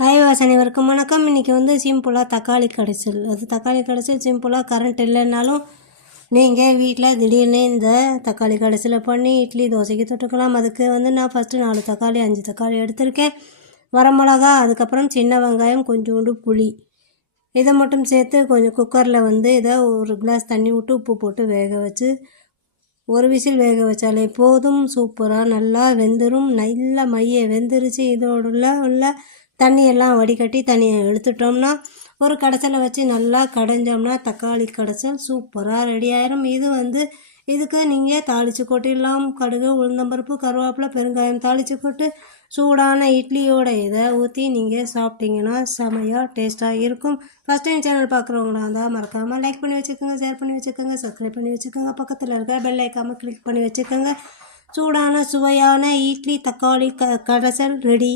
Hi அனைவருக்கும் வணக்கம். இன்றைக்கி வந்து சிம்பிளாக தக்காளி கடைசல். தக்காளி கடைசல் சிம்பிளாக கரண்ட் இல்லைன்னாலும் நீங்கள் வீட்டில் திடீர்னு இந்த தக்காளி கடைசலை பண்ணி இட்லி தோசைக்கு தொட்டுக்கலாம். அதுக்கு வந்து நான் ஃபஸ்ட்டு 4 தக்காளி 5 தக்காளி எடுத்திருக்கேன். வரமிளகா, அதுக்கப்புறம் சின்ன வெங்காயம், கொஞ்சோண்டு புளி, இதை மட்டும் சேர்த்து கொஞ்சம் குக்கரில் வந்து இதை ஒரு கிளாஸ் தண்ணி விட்டு உப்பு போட்டு வேக வச்சு ஒரு விசில் வேக வச்சாலே போதும். சூப்பராக நல்லா வெந்துடும். நல்லா மைய வெந்துருச்சு. இதோட உள்ள தண்ணியெல்லாம் வடிகட்டி தண்ணியை எடுத்துட்டோம்னா ஒரு கடைசலை வச்சு நல்லா கடைஞ்சோம்னா தக்காளி கடைசல் சூப்பராக ரெடி ஆயிரும். இது வந்து இதுக்கு நீங்கள் தாளித்து கொட்டிடலாம். கடுகு, உளுந்தம்பருப்பு, கருவேப்பிலை, பெருங்காயம் தாளித்து கொட்டு சூடான இட்லியோட இதை ஊற்றி நீங்கள் சாப்பிட்டீங்கன்னா செமையாக டேஸ்ட்டாக இருக்கும். ஃபஸ்ட் டைம் சேனல் பார்க்குறவங்களா இருந்தால் மறக்காமல் லைக் பண்ணி வச்சுக்கோங்க, ஷேர் பண்ணி வச்சுக்கோங்க, சப்ஸ்கிரைப் பண்ணி வச்சுக்கோங்க, பக்கத்தில் இருக்க பெல் ஐக்கானை கிளிக் பண்ணி வச்சுக்கோங்க. சூடான சுவையான இட்லி தக்காளி கடைசல் ரெடி.